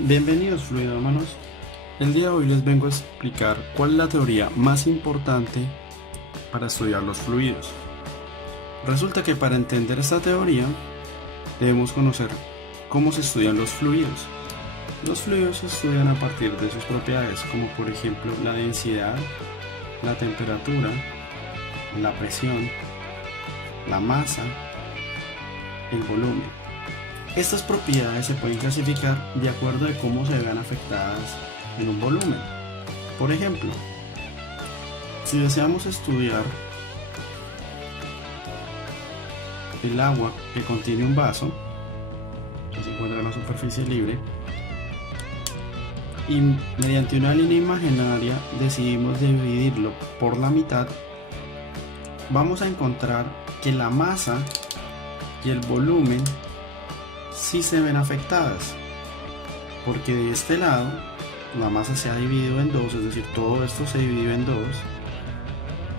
Bienvenidos fluidómanos. El día de hoy les vengo a explicar cuál es la teoría más importante para estudiar los fluidos. Resulta que para entender esta teoría debemos conocer cómo se estudian los fluidos. Los fluidos se estudian a partir de sus propiedades, como por ejemplo la densidad, la temperatura, la presión, la masa, el volumen. Estas propiedades se pueden clasificar de acuerdo de cómo se vean afectadas en un volumen. Por ejemplo, si deseamos estudiar el agua que contiene un vaso, que se encuentra en la superficie libre, y mediante una línea imaginaria decidimos dividirlo por la mitad, vamos a encontrar que la masa y el volumen sí se ven afectadas, porque de este lado la masa se ha dividido en dos, es decir, todo esto se dividió en dos,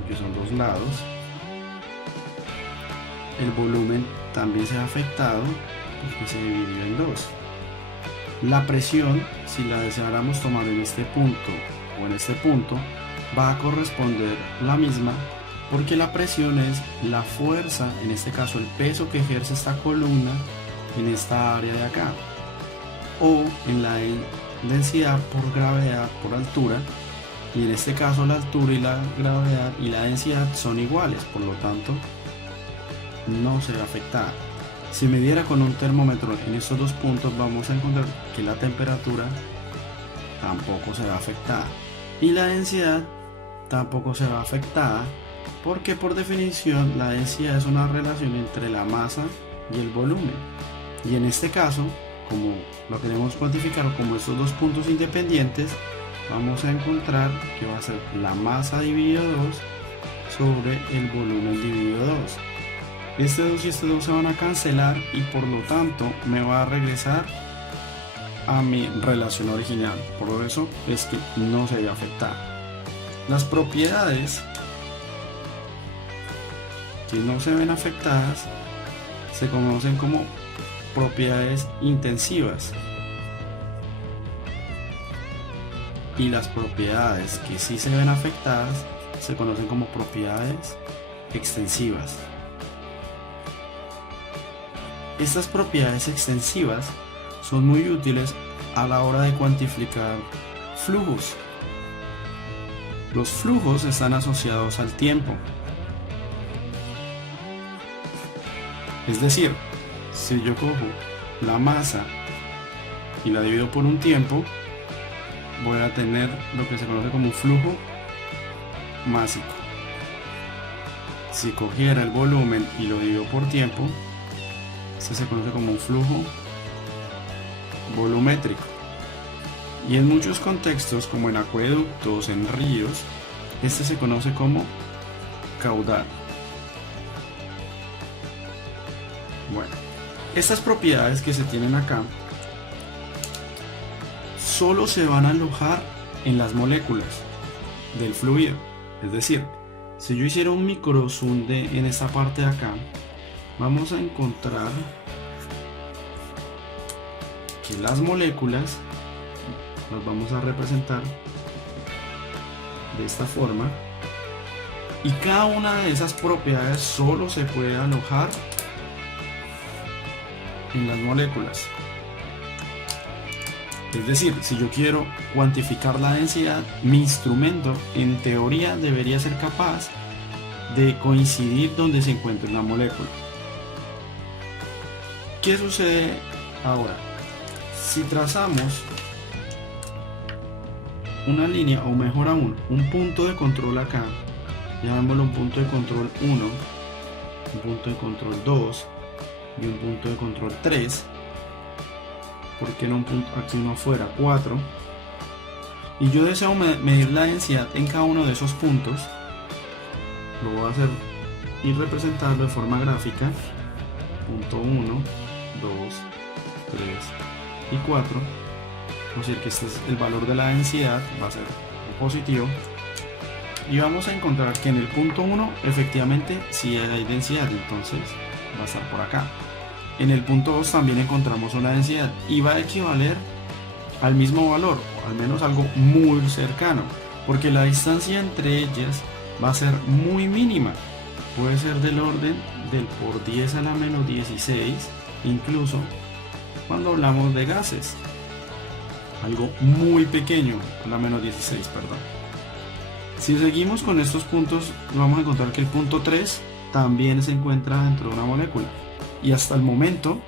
que son dos lados. El volumen también se ha afectado, porque se dividió en dos. La presión, si la deseáramos tomar en este punto o en este punto, va a corresponder la misma, porque la presión es la fuerza, en este caso el peso que ejerce esta columna en esta área de acá, o en la densidad por gravedad por altura, y en este caso la altura y la gravedad y la densidad son iguales, por lo tanto no se ve afectada. Si midiera con un termómetro en estos dos puntos, vamos a encontrar que la temperatura tampoco se ve afectada y la densidad tampoco se ve afectada, porque por definición la densidad es una relación entre la masa y el volumen, y en este caso, como lo queremos cuantificar como estos dos puntos independientes, vamos a encontrar que va a ser la masa dividido 2 sobre el volumen dividido 2. Este 2 y este 2 se van a cancelar y por lo tanto me va a regresar a mi relación original. Por eso es que no se ve afectada. Las propiedades que no se ven afectadas se conocen como propiedades intensivas, y las propiedades que sí se ven afectadas se conocen como propiedades extensivas. Estas propiedades extensivas son muy útiles a la hora de cuantificar flujos. Los flujos están asociados al tiempo. Es decir, si yo cojo la masa y la divido por un tiempo, voy a tener lo que se conoce como un flujo másico. Si cogiera el volumen y lo divido por tiempo, este se conoce como un flujo volumétrico. Y en muchos contextos, como en acueductos, en ríos, este se conoce como caudal. Bueno, estas propiedades que se tienen acá solo se van a alojar en las moléculas del fluido. Es decir, si yo hiciera un microzoom en esta parte de acá, vamos a encontrar que las moléculas las vamos a representar de esta forma, y cada una de esas propiedades solo se puede alojar en las moléculas. Es decir, si yo quiero cuantificar la densidad, mi instrumento en teoría debería ser capaz de coincidir donde se encuentre una molécula. ¿Qué sucede ahora? Si trazamos una línea, o mejor aún, un punto de control acá, llamémoslo un punto de control 1, un punto de control 2 y un punto de control 3, ¿por qué no un punto aquí uno afuera, 4? Y yo deseo medir la densidad en cada uno de esos puntos. Lo voy a hacer y representarlo de forma gráfica. Punto 1, 2, 3 y 4. Es decir, que este es el valor de la densidad, va a ser positivo. Y vamos a encontrar que en el punto 1 efectivamente sí hay densidad, entonces va a estar por acá. En el punto 2 también encontramos una densidad y va a equivaler al mismo valor, o al menos algo muy cercano, porque la distancia entre ellas va a ser muy mínima. Puede ser del orden del por 10 a la menos 16, incluso cuando hablamos de gases. Algo muy pequeño, a la menos 16, perdón. Si seguimos con estos puntos, vamos a encontrar que el punto 3 también se encuentra dentro de una molécula. Y hasta el momento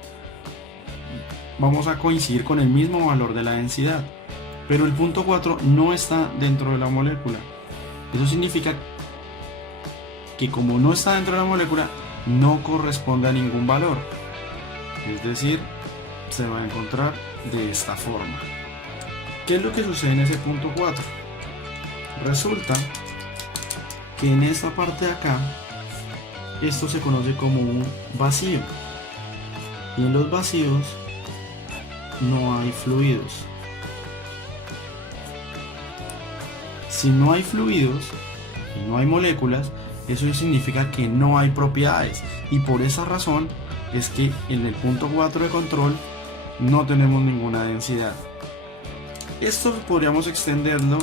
vamos a coincidir con el mismo valor de la densidad. Pero el punto 4 no está dentro de la molécula. Eso significa que como no está dentro de la molécula, no corresponde a ningún valor. Es decir, se va a encontrar de esta forma. ¿Qué es lo que sucede en ese punto 4? Resulta que en esta parte de acá, esto se conoce como un vacío. Y en los vacíos no hay fluidos. Si no hay fluidos y no hay moléculas, eso significa que no hay propiedades. Y por esa razón es que en el punto 4 de control no tenemos ninguna densidad. Esto podríamos extenderlo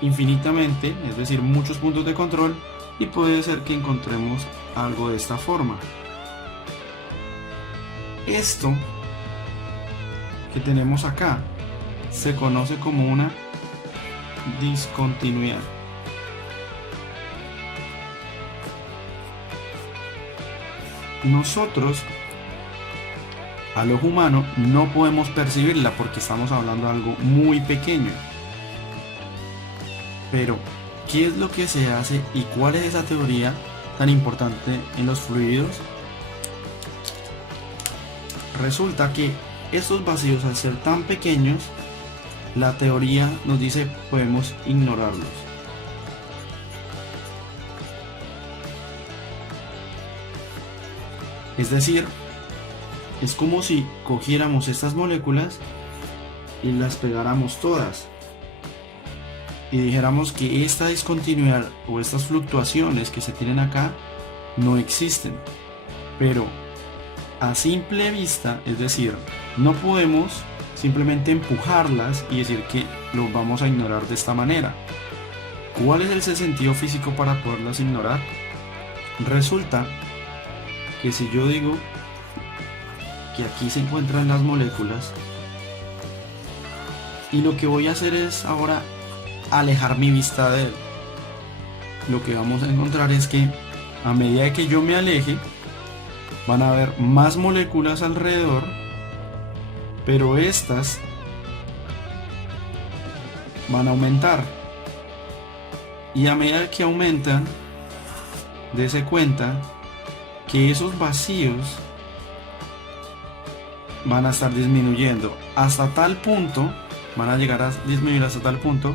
infinitamente, es decir, muchos puntos de control, y puede ser que encontremos algo de esta forma. Esto que tenemos acá se conoce como una discontinuidad. Nosotros, al ojo humano, no podemos percibirla porque estamos hablando de algo muy pequeño. Pero, ¿qué es lo que se hace y cuál es esa teoría tan importante en los fluidos? Resulta que estos vacíos, al ser tan pequeños, la teoría nos dice podemos ignorarlos. Es decir, es como si cogiéramos estas moléculas y las pegáramos todas y dijéramos que esta discontinuidad o estas fluctuaciones que se tienen acá no existen. Pero a simple vista, es decir, no podemos simplemente empujarlas y decir que los vamos a ignorar de esta manera. ¿Cuál es ese sentido físico para poderlas ignorar? Resulta que si yo digo que aquí se encuentran las moléculas y lo que voy a hacer es ahora alejar mi vista de él, lo que vamos a encontrar es que a medida que yo me aleje van a haber más moléculas alrededor, pero estas van a aumentar, y a medida que aumentan, dése cuenta que esos vacíos van a estar disminuyendo hasta tal punto, van a llegar a disminuir hasta tal punto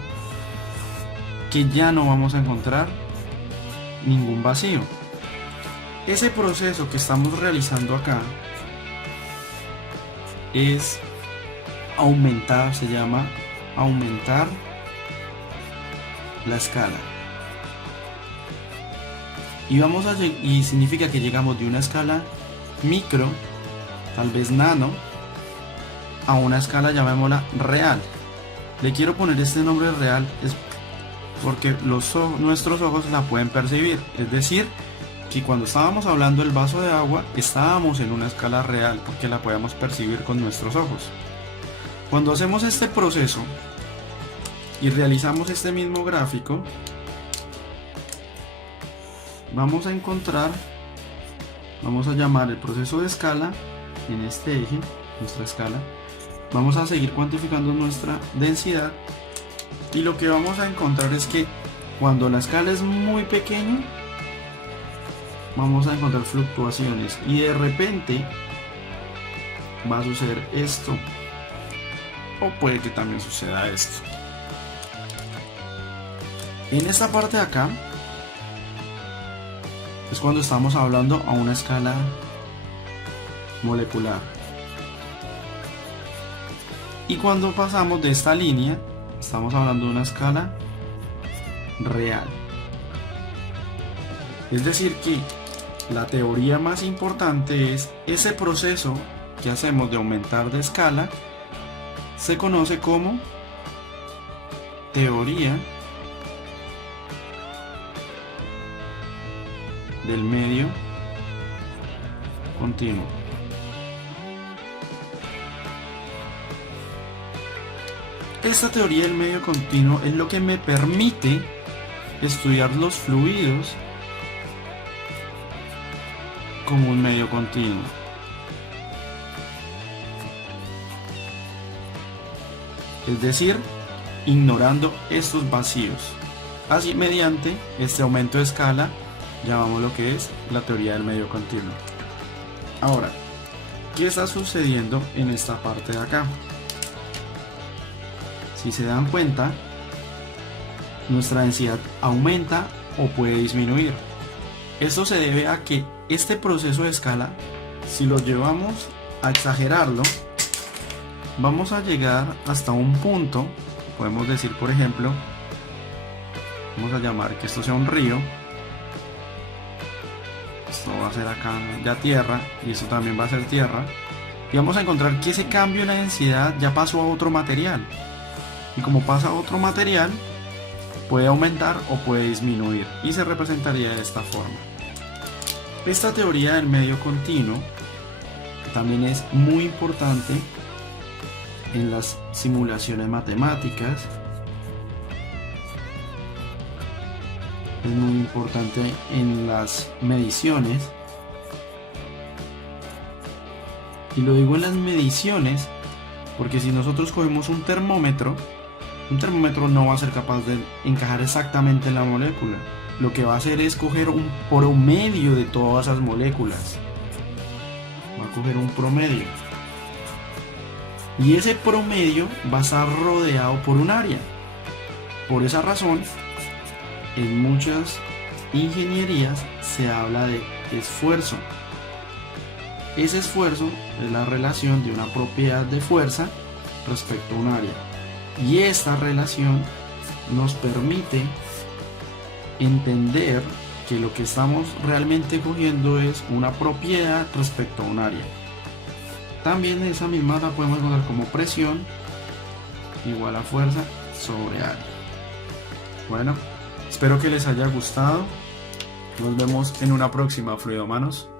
que ya no vamos a encontrar ningún vacío. Ese proceso que estamos realizando acá es aumentar, se llama aumentar la escala. Y significa que llegamos de una escala micro, tal vez nano, a una escala, llamémosla real. Le quiero poner este nombre real es porque nuestros ojos la pueden percibir. Es decir, que cuando estábamos hablando del vaso de agua, estábamos en una escala real porque la podemos percibir con nuestros ojos. Cuando hacemos este proceso y realizamos este mismo gráfico, vamos a encontrar, vamos a llamar el proceso de escala en este eje, nuestra escala. Vamos a seguir cuantificando nuestra densidad y lo que vamos a encontrar es que cuando la escala es muy pequeña, vamos a encontrar fluctuaciones y de repente va a suceder esto, o puede que también suceda esto. En esta parte de acá es cuando estamos hablando a una escala molecular, y cuando pasamos de esta línea estamos hablando de una escala real. Es decir que la teoría más importante es ese proceso que hacemos de aumentar de escala se conoce como teoría del medio continuo. Esta teoría del medio continuo es lo que me permite estudiar los fluidos como un medio continuo. Es decir, ignorando estos vacíos. Así, mediante este aumento de escala, llamamos lo que es la teoría del medio continuo. Ahora, ¿qué está sucediendo en esta parte de acá? Si se dan cuenta, nuestra densidad aumenta o puede disminuir. Esto se debe a que este proceso de escala, si lo llevamos a exagerarlo, vamos a llegar hasta un punto. Podemos decir, por ejemplo, vamos a llamar que esto sea un río. Esto va a ser acá ya tierra y esto también va a ser tierra. Y vamos a encontrar que ese cambio en la densidad ya pasó a otro material. Y como pasa a otro material, puede aumentar o puede disminuir. Y se representaría de esta forma. Esta teoría del medio continuo también es muy importante en las simulaciones matemáticas. Es muy importante en las mediciones. Y lo digo en las mediciones porque si nosotros cogemos un termómetro no va a ser capaz de encajar exactamente en la molécula. Lo que va a hacer es coger un promedio de todas esas moléculas. Va a coger un promedio. Y ese promedio va a estar rodeado por un área. Por esa razón, en muchas ingenierías se habla de esfuerzo. Ese esfuerzo es la relación de una propiedad de fuerza respecto a un área. Y esta relación nos permite entender que lo que estamos realmente cogiendo es una propiedad respecto a un área. También esa misma la podemos encontrar como presión igual a fuerza sobre área. Bueno, espero que les haya gustado. Nos vemos en una próxima, fluidomanos.